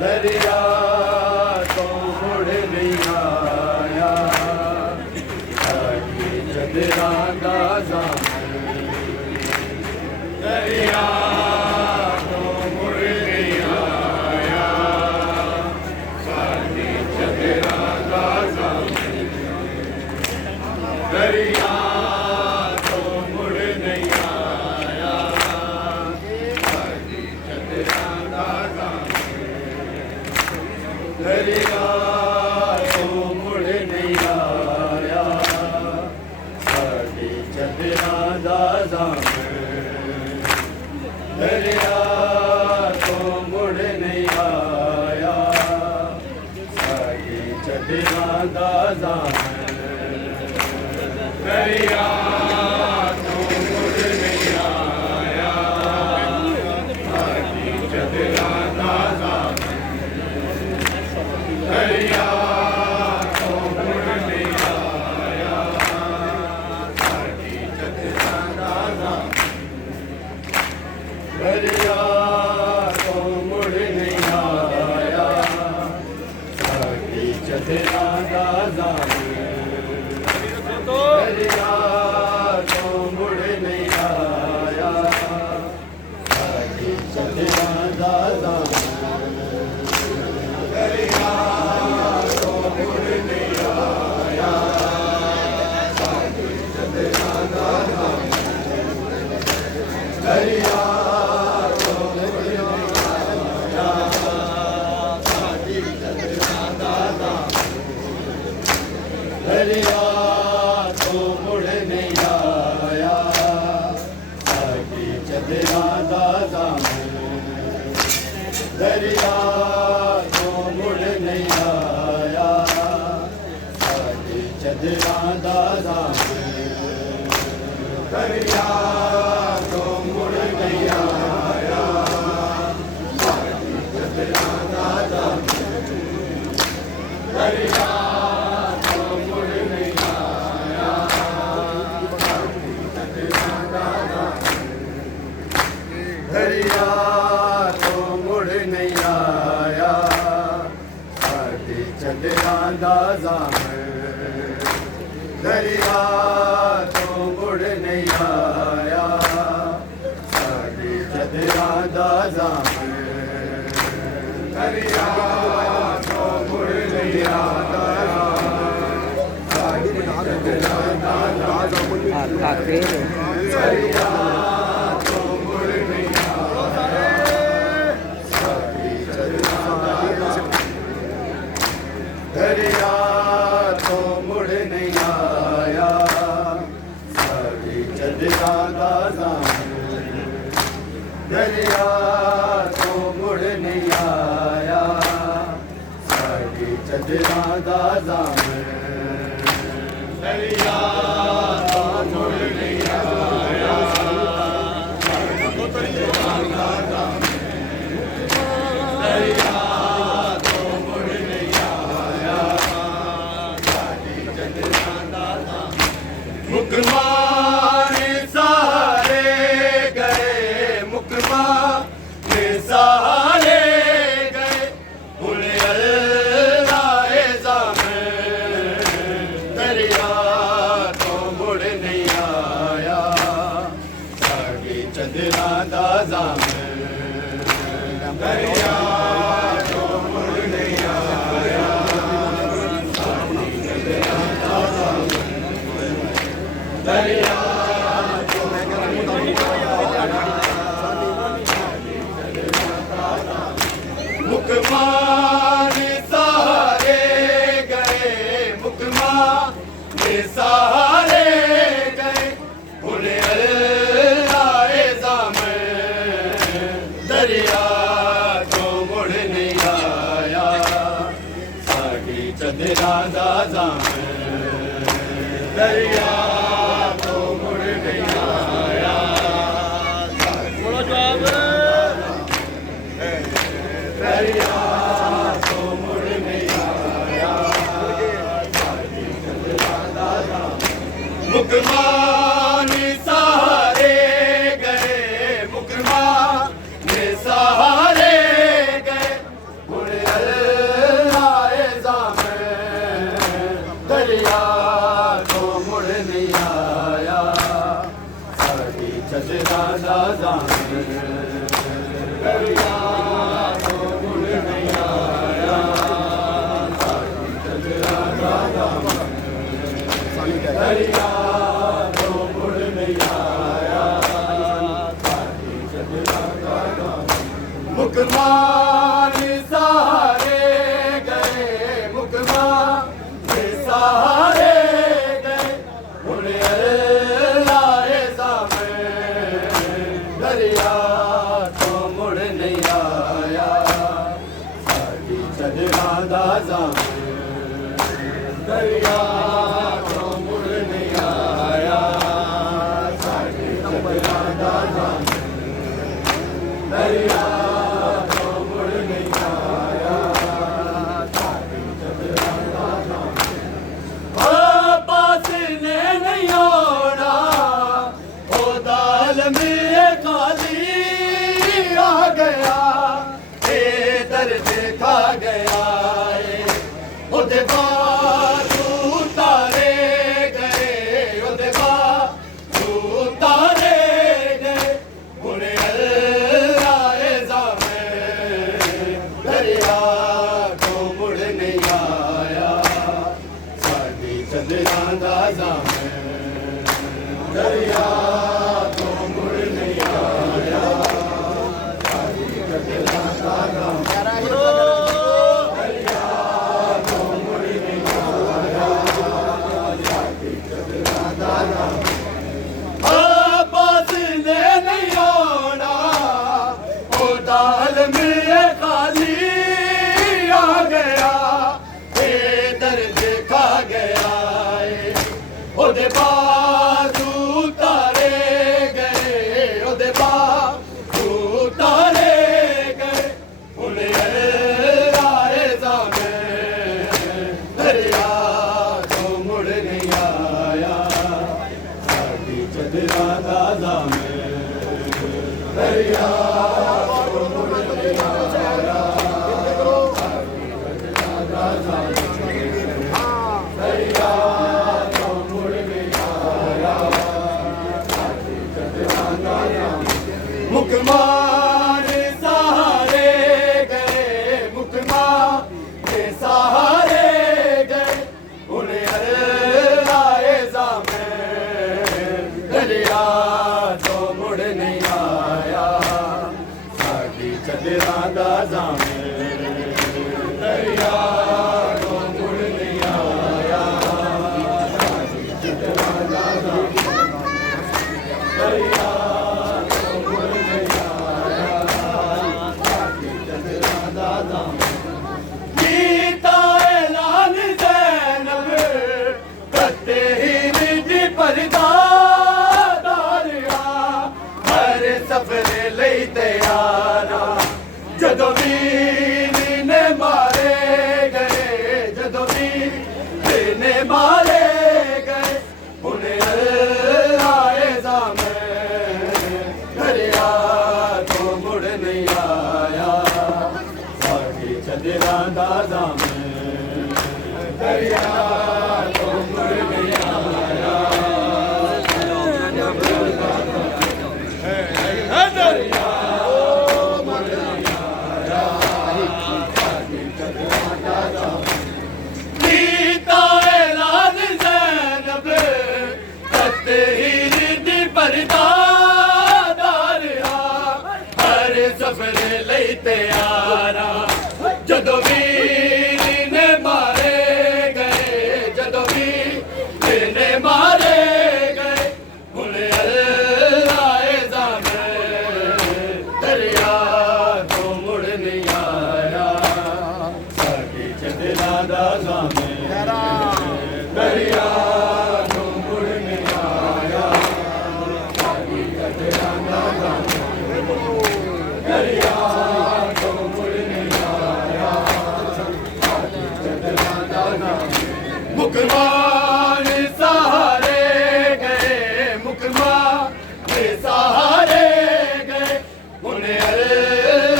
दरिया तो चढ़ा दा जामन दरिया तो मुड़ नहीं आया साडी चढ़ा दा जामन दरिया तो मुड़ नहीं आया साडी चढ़ा दा जामन दरिया तो मुड़ नहीं आया साडी चढ़ा दा जामन दरिया तो मुड़ नहीं आया साडी चढ़ा दा जामन दरिया तो मुड़ नहीं आया साडी चढ़ा दा जामन दरिया तो मुड़ नहीं आया साडी चढ़ा दा जामन दरिया तो मुड़ नहीं आया साडी चढ़ा दा जामन दरिया तो मुड़ नहीं आया साडी चढ़ा दा जामन दरिया तो मुड़ नहीं आया साडी चढ़ा दा जामन दरिया तो मुड़ नहीं आया साडी चढ़ा दा जामन दरिया तो मुड़ नहीं आया साडी चढ़ा दा जामन दरिया तो मुड़ नहीं आया साडी चढ़ा दा जामन दरिया तो मुड़ नहीं आया साडी चढ़ा दा जामन दरिया तो मुड़ नहीं आया साडी चढ़ा दा जामन दरिया तो मुड़ नहीं आया साडी चढ़ा दा जामन दरिया तो मुड़ नहीं आया साडी चढ़ा दा जामन दरिया तो मुड़ नहीं आया साडी चढ़ा दा जामन दरिया तो मुड़ नहीं आया साडी चढ़ा दा जामन मुकरमान सारे गए मुकरमान सारे गए हुन अल्लाह जामन दरिया तो मुड़ नहीं आया साडी चढ़ा दा जामन दरिया तो मुड़ नहीं आया साडी चढ़ा दा जामन दरिया तो मुड़ नहीं आया मुकरमान सारे गए मुकरमान सारे गए हुन अल्लाह जामन दरिया तो मुड़ नहीं आया साडी चढ़ा दा जामन दरिया तो मुड़ नहीं आया दरिया तो मुड़ नहीं आया साडी चढ़ा दा जामन मुकरमान सारे गए मुकरमान सारे गए हुन अल्लाह जामन दरिया तो मुड़ नहीं आया साडी चढ़ा दा जामन दरिया तो मुड़ नहीं आया साडी चढ़ा दा जामन दरिया तो मुड़ नहीं आया साडी चढ़ा दा जामन मुकरमान सारे गए मुकरमान सारे गए हुन अल्लाह जामन दरिया तो मुड़ नहीं आया साडी चढ़ा दा जामन दरिया तो मुड़ नहीं आया साडी चदरा दा जाम दरिया तो मुड़ नहीं आया साडी चदरा दा जाम पास ने नहीं आना ओ दाल में खाली आ गया दर्द खा गया ओदे बाजू तारे गए ओदे बाजू तारे गए हुणे आए जामे दरिया को मुड़ नहीं आया साडी चदरा दा जामे दरिया को मुड़ नहीं आया साडी चदरा दा जामे दाल में खाली आ गया दर्द खा गया ओदे बाजू तारे गए ओदे बाजू तारे गए हुणे आए जामे दरिया तो मुड़ नहीं आया साडी चदरा दा जामे दरिया मुकमान सहारे गए मुकमान सहारे गए उन्हें आए जामे दरिया तो मुड़ नहीं आया साडी चदरा दा जामे दरिया तो मुड़ नहीं आया साडी चदरा दा जामे दरिया सफरे लई तैयारा जदों वीर ने मारे गए जदों वीर ने मारे गए हुणे आए जामे दरिया तो मुड़ नहीं आया साडी चदरा दा जामे दरिया तो मुड़ नहीं आया सफरे लई तैयारा जदों वीर ने मारे गए जदों वीर ने मारे गए हुणे आए जामे दरिया तो मुड़ नहीं आया साडी चदरा दा जामे दरिया तो मुड़ नहीं आया साडी चदरा दा जामे दरिया तो मुड़ नहीं आया साडी चदरा दा जामे मुकमान सहारे गए मुकमान सहारे गए हुणे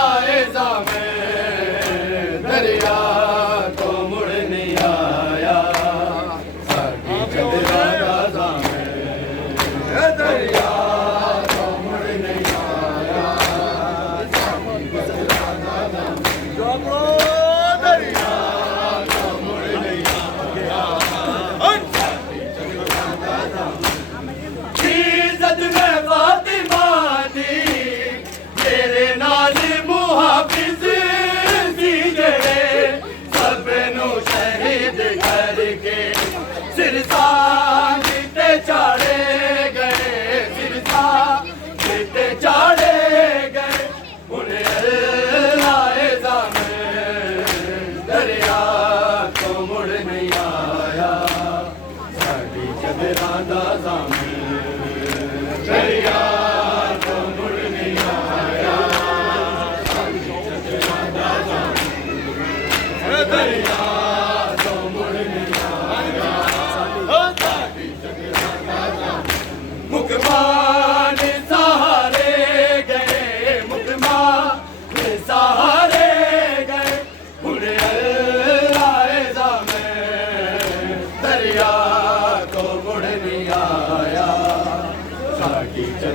आए जामे दरिया तो मुड़ नहीं आया साडी चदरा दा जामे दरिया तो मुड़ नहीं आया साडी चदरा दा जामे दरिया तो मुड़ नहीं आया साडी चदरा दा जामे इज्जत में फातिमा दी तेरे नाल मुहाफिज सी जड़े सबनू शहीद करके सिरसान ते चाड़े गए सिरसान ते चाड़े गए उन्हें आए जामे दरिया तो मुड़ नहीं आया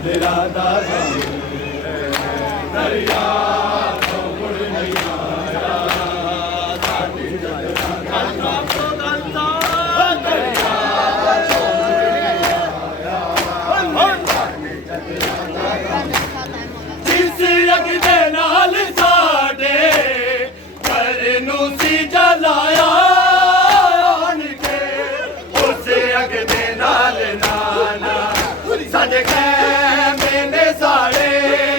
चदरा दा दरिया तो मुड़ नहीं आया साडी चदरा दा जिस अग दे नाल साडे घर नूं सी जलाया आन के उस अग दे नाल नाना साडे खैमे ने साड़े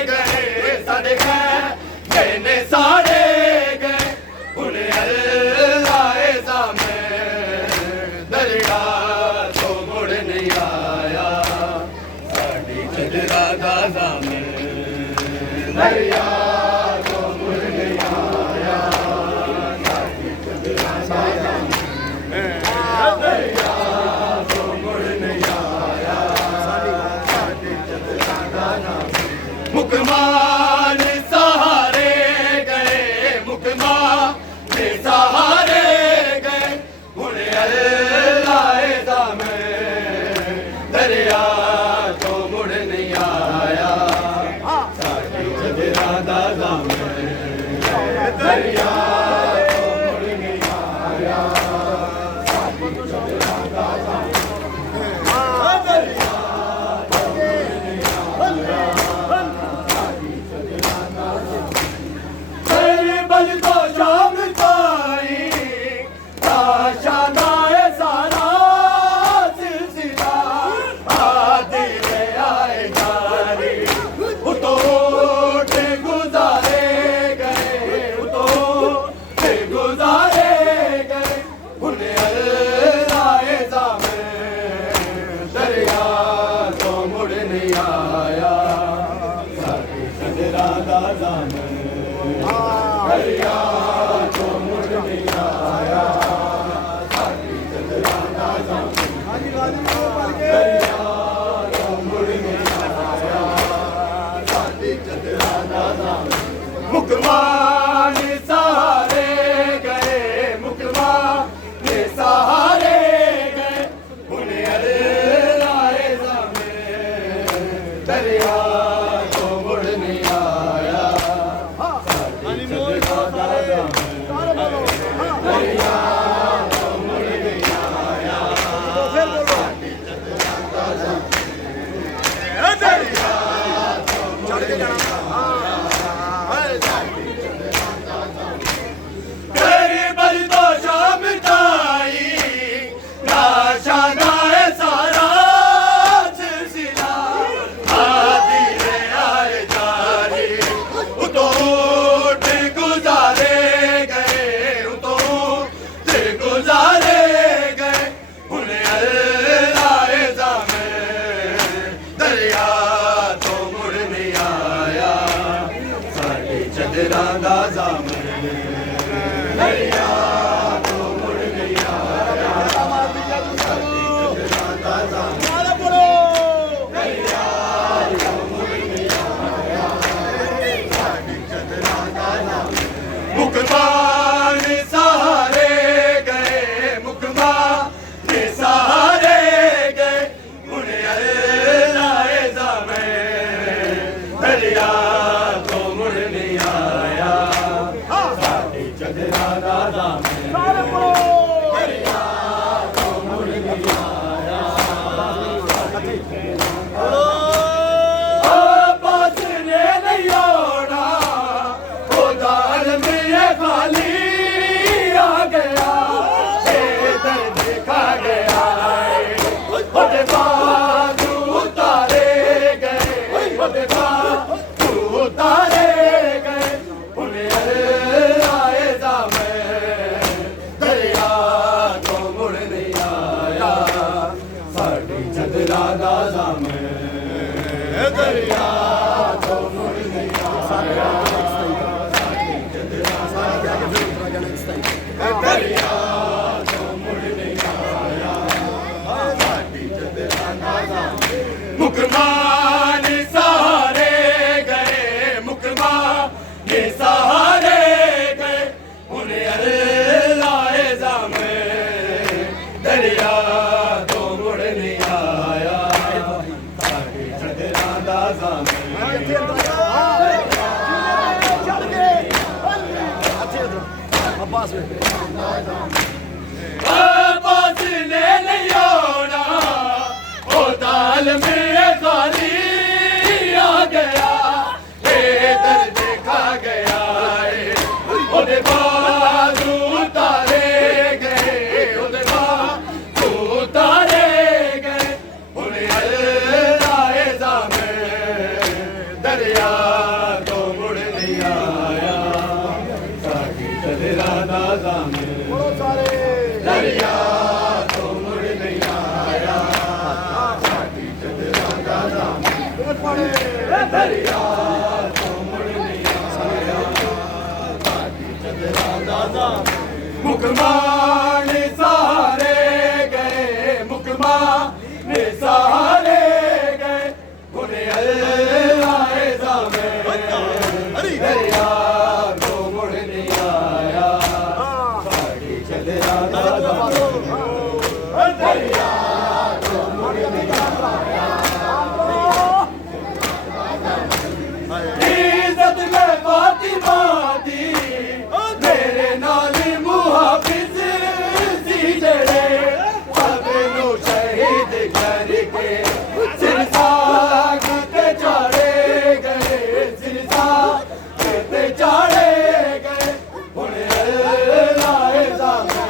गए साडे खैमे ने साड़े गए हुण अल्लाह सामे दरिया तो मुड़ नहीं आया साडी चदरा दा सामे दरिया तो मुड़ नहीं आया साडी चदरा दा सामे दरिया तो मुड़ नहीं आया साडी चदरा दा सामे मुकमान सहारे गए मुकमान सहारे गए हुण अल्लाह सामे दरिया तो मुड़ नहीं आया साडी चदरा दा सामे दरिया तो मुड़ नहीं आया साडी चदरा दा सामे दरिया तो मुड़ नहीं आया साडी ਦਰਿਆ ਤੋਂ ਮੁੜ ਨਹੀਂ ਆਇਆ ਮੁਕਮਾਂ ਨੇ ਸਾਰੇ ਗਏ ਮੁਕਮਾਂ ਨੇ ਸਾਰੇ ਗਏ ਹੁਣ ਅੱਲਾਹ ਜ਼ਾਮੇ ਦਰਿਆ ਤੋਂ ਮੁੜ ਨਹੀਂ ਆਇਆ ਸਾਡੀ ਚਦਰਾ ਦਾ ਦਰਿਆ ਤੋਂ ਮੁੜ ਨਹੀਂ ਆਇਆ ਇੱਜ਼ਤ ਮੈਂ ਫਾਤਿਮਾ ਦੀ ਮੇਰੇ ਨਾਲ ਮੁਹਾਫਿਜ਼ ਸੀ ਜਿਹੜੇ ਸਭ ਨੂੰ ਸ਼ਹੀਦ ਕਰਕੇ ਸਿਰਸਾਗ ਤੇ ਚਾੜੇ ਗਏ ਸਿਰਸਾਗ ਤੇ ਚਾੜੇ ਗਏ ਹੁਣ ਅੱਲਾਹ ਜ਼ਾਮੇ